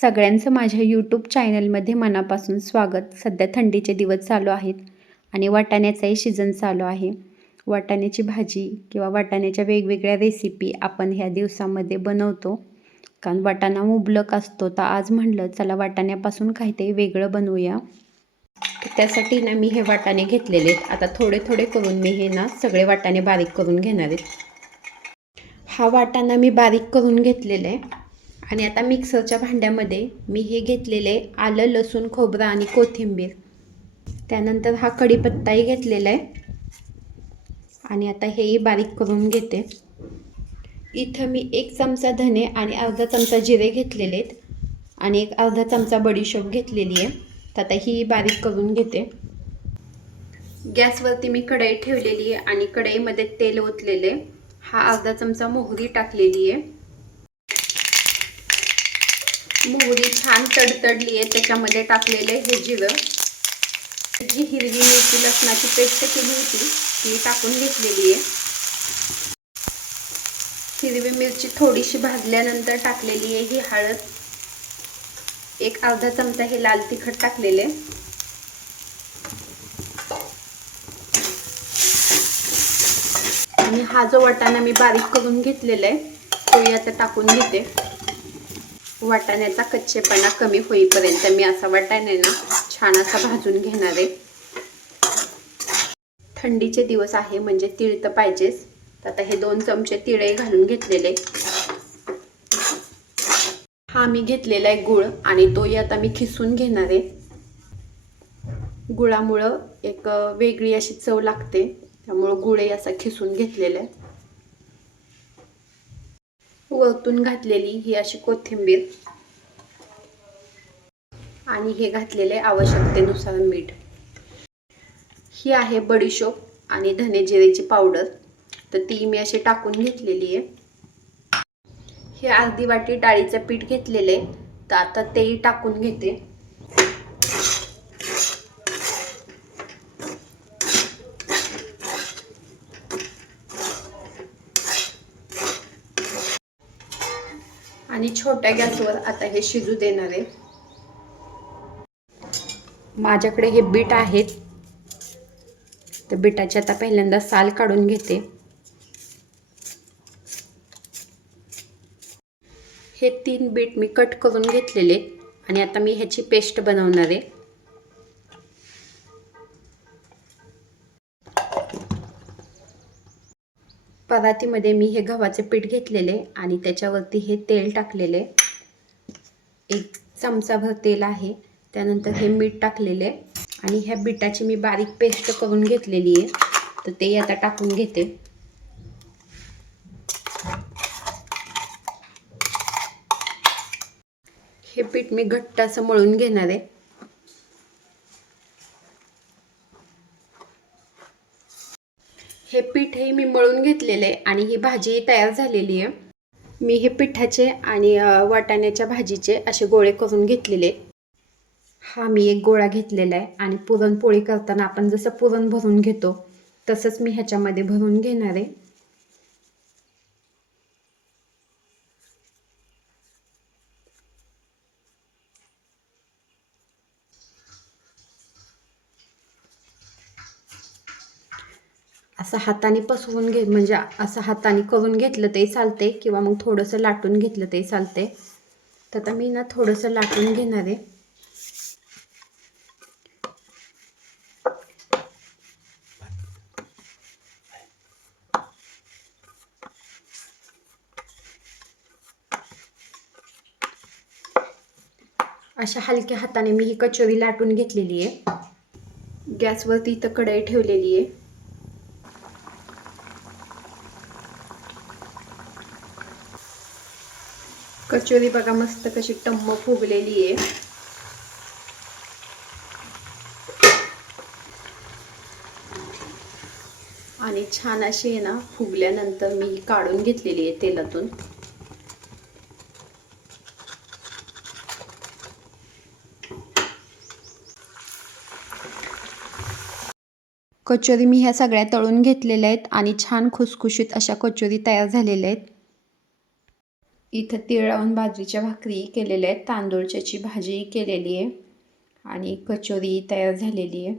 सगळ्यांचं माझ्या यूट्यूब चॅनलमध्ये मनापासून स्वागत. सध्या थंडीचे दिवस चालू आहेत आणि वाटाण्याचाही सीझन चालू आहे. वाटाण्याची भाजी किंवा वाटाण्याच्या वेगवेगळ्या रेसिपी आपण ह्या दिवसामध्ये बनवतो, कारण वाटाणा मुबलक असतो. तर आज म्हणलं चला वाटाण्यापासून काहीतरी वेगळं बनवूया. त्यासाठी ना मी हे वाटाणे घेतलेले आहेत. आता थोडे थोडे करून मी हे ना सगळे वाटाणे बारीक करून घेणार आहेत. हा वाटाणा मी बारीक करून घेतलेला आहे आणि आता मिक्सरच्या भांड्यामध्ये मी हे घेतलेले आलं, लसूण, खोबरं आणि कोथिंबीर, त्यानंतर हा कढीपत्ताही घेतलेला आहे आणि आता हेही बारीक करून घेते. इथं मी 1 चमचा धने आणि अर्धा चमचा जिरे घेतलेले आहेत आणि अर्धा चमचा बडीशोप घेतलेली आहे. तर आता ही बारीक करून घेते. गॅसवरती मी कढई ठेवलेली आहे आणि कढईमध्ये तेल ओतलेले. हा अर्धा चमचा मोहरी टाकलेली आहे. मोहरी छान तडतडली आहे, त्याच्यामध्ये टाकलेले हे जिरं. जी हिरवी मिरची लसणाची पेस्ट केली होती ती टाकून घेतलेली आहे. हिरवी मिरची थोडीशी भाजल्यानंतर टाकलेली आहे ही हळद. एक अर्धा चमचा हे लाल तिखट टाकलेले. आणि हा जो वाटाणा मी बारीक करून घेतलेला आहे तो आता टाकून घेते. वाटाण्याचा कच्चेपणा कमी होईपर्यंत मी असा वाटाणे ना छान असा भाजून घेणार आहे. थंडीचे दिवस आहे म्हणजे तीळ तर पाहिजेच. तर आता हे 2 चमचे तिळही घालून घेतलेले. हा मी घेतलेला आहे गूळ आणि तोही आता मी खिसून घेणार आहे. गुळामुळं एक वेगळी अशी चव लागते, त्यामुळं गुळही असा खिसून घेतलेला आहे. वरतून घातलेली ही अशी कोथिंबीर आणि हे घातलेले आवश्यकतेनुसार मीठ. ही आहे बडीशोप आणि धने जिरेची पावडर, तर ती मी अशी टाकून घेतलेली आहे. हे अर्धी वाटी डाळीचं पीठ घेतलेले, तर आता तेही टाकून घेते. आणि छोट्या गॅसवर आता हे शिजू देणार आहे. माझ्याकडे हे बीट आहेत, तर बीटाची आता पहिल्यांदा साल काढून घेते. हे 3 बीट मी कट करून घेतलेले आणि आता मी ह्याची पेस्ट बनवणार आहे. परातीमध्ये मी हे गव्हाचे पीठ घेतलेले आणि त्याच्यावरती हे तेल टाकलेले. 1 चमचाभर तेल आहे. त्यानंतर हे मीठ टाकलेले आणि ह्या बीटाची मी बारीक पेस्ट करून घेतलेली आहे, तर ते आता टाकून घेते. हे पीठ मी घट्ट असं मळून घेणार आहे. हे पीठ हे मी मळून घेतलेले आणि ही भाजी तयार झालेली आहे. मी हे पिठाचे आणि वाटाण्याच्या भाजीचे असे गोळे करून घेतलेले. हा मी एक गोळा घेतलेला आहे आणि पुरणपोळी करताना आपण जसं पुरण भरून घेतो तसंच मी ह्याच्यामध्ये भरून घेणार आहे. असं हाताने पसरवून म्हणजे असं हाताने करून घेतलं ते चालते किंवा मग थोडंसं लाटून घेतलं ते चालते. तर आता मी ना थोडंसं लाटून घेणार आहे. अशा हलक्या हाताने मी ही कचोरी लाटून घेतलेली आहे. गॅसवरती इथं कढई ठेवलेली आहे. कचोरी बघा मस्त कशी टम्म फुगलेली आहे. आणि छान अशी आहे ना फुगल्यानंतर मी काढून घेतलेली आहे तेलातून. कचोरी मी ह्या सगळ्या तळून घेतलेल्या आहेत आणि छान खुसखुशीत अशा कचोरी तयार झालेल्या आहेत. इथं तीळ लावून बाजरीच्या भाकरी केलेल्या आहेत, तांदूळच्याची भाजी केलेली आहे आणि कचोरी तयार झालेली आहे.